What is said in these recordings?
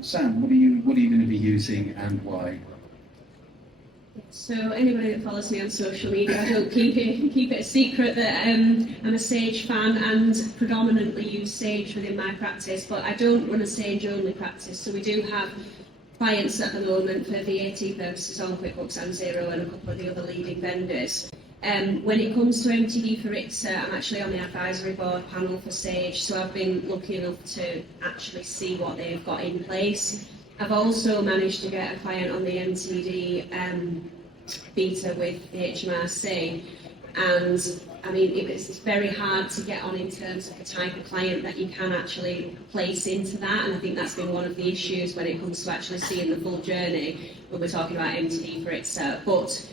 Sam, what are you going to be using and why? So anybody that follows me on social media, I don't keep it a secret that I'm a Sage fan and predominantly use Sage within my practice, but I don't run a Sage only practice. So we do have clients at the moment for VAT purposes on QuickBooks and Xero and a couple of the other leading vendors. When it comes to MTD for ITSA, I'm actually on the advisory board panel for Sage, so I've been lucky enough to actually see what they've got in place. I've also managed to get a client on the MTD beta with the HMRC, and I mean it's very hard to get on in terms of the type of client that you can actually place into that, and I think that's been one of the issues when it comes to actually seeing the full journey when we're talking about MTD for ITSA. But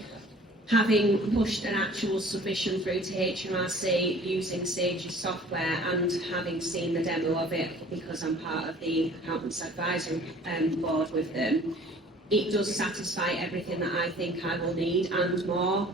having pushed an actual submission through to HMRC using Sage's software and having seen the demo of it because I'm part of the Accountants Advisory Board with them, it does satisfy everything that I think I will need and more.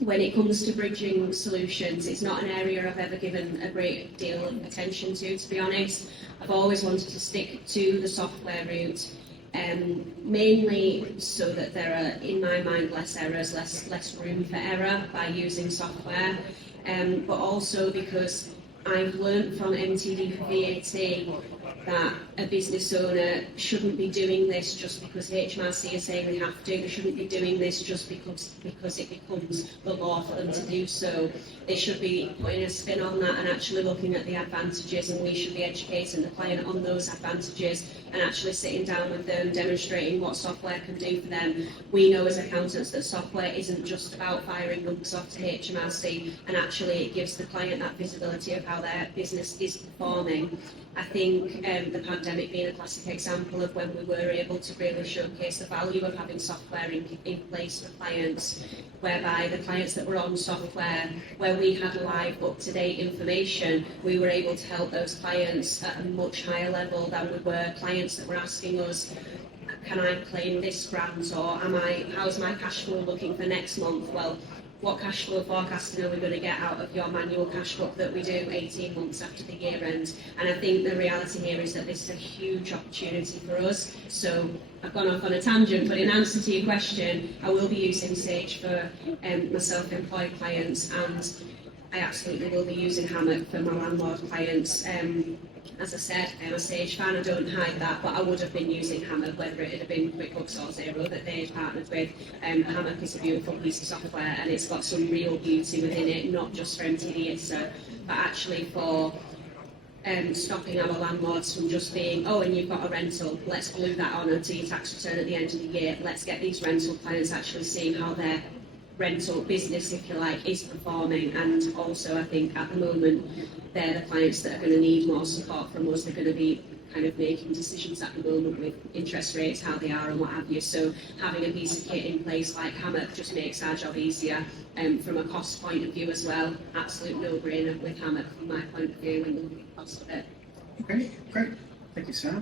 When it comes to bridging solutions, it's not an area I've ever given a great deal of attention to be honest. I've always wanted to stick to the software route. Mainly so that there are, in my mind, less errors, less room for error by using software, but also because I've learned from MTD for VAT that a business owner shouldn't be doing this just because HMRC are saying they have to. They shouldn't be doing this just because it becomes the law for them to do so. They should be putting a spin on that and actually looking at the advantages, and we should be educating the client on those advantages and actually sitting down with them, demonstrating what software can do for them. We know as accountants that software isn't just about firing numbers off to HMRC, and actually it gives the client that visibility of how their business is performing. I think the pandemic being a classic example of when we were able to really showcase the value of having software in place for clients, whereby the clients that were on software, where we had live up-to-date information, we were able to help those clients at a much higher level than we were clients that were asking us, can I claim this grant, or how's my cash flow looking for next month? Well, what cash flow forecasting are we going to get out of your manual cash book that we do 18 months after the year end? And I think the reality here is that this is a huge opportunity for us. So I've gone off on a tangent, but in answer to your question, I will be using Sage for my self-employed clients, and I absolutely will be using Hammock for my landlord clients. As I said, I'm a Sage fan, I don't hide that, but I would have been using Hammock whether it had been QuickBooks or Xero that they had partnered with. Hammock is a beautiful piece of software, and it's got some real beauty within it, not just for MTD ITSA, but actually for stopping our landlords from just being, oh, and you've got a rental, let's glue that on onto your tax return at the end of the year. Let's get these rental clients actually seeing how their rental business, if you like, is performing. And also I think at the moment they're the clients that are going to need more support from us. They're going to be kind of making decisions at the moment with interest rates, how they are and what have you. So having a piece of kit in place like Hammock just makes our job easier from a cost point of view as well. Absolute no-brainer with Hammock from my point of view when you look at the cost of it. Okay, great. Thank you, Sam.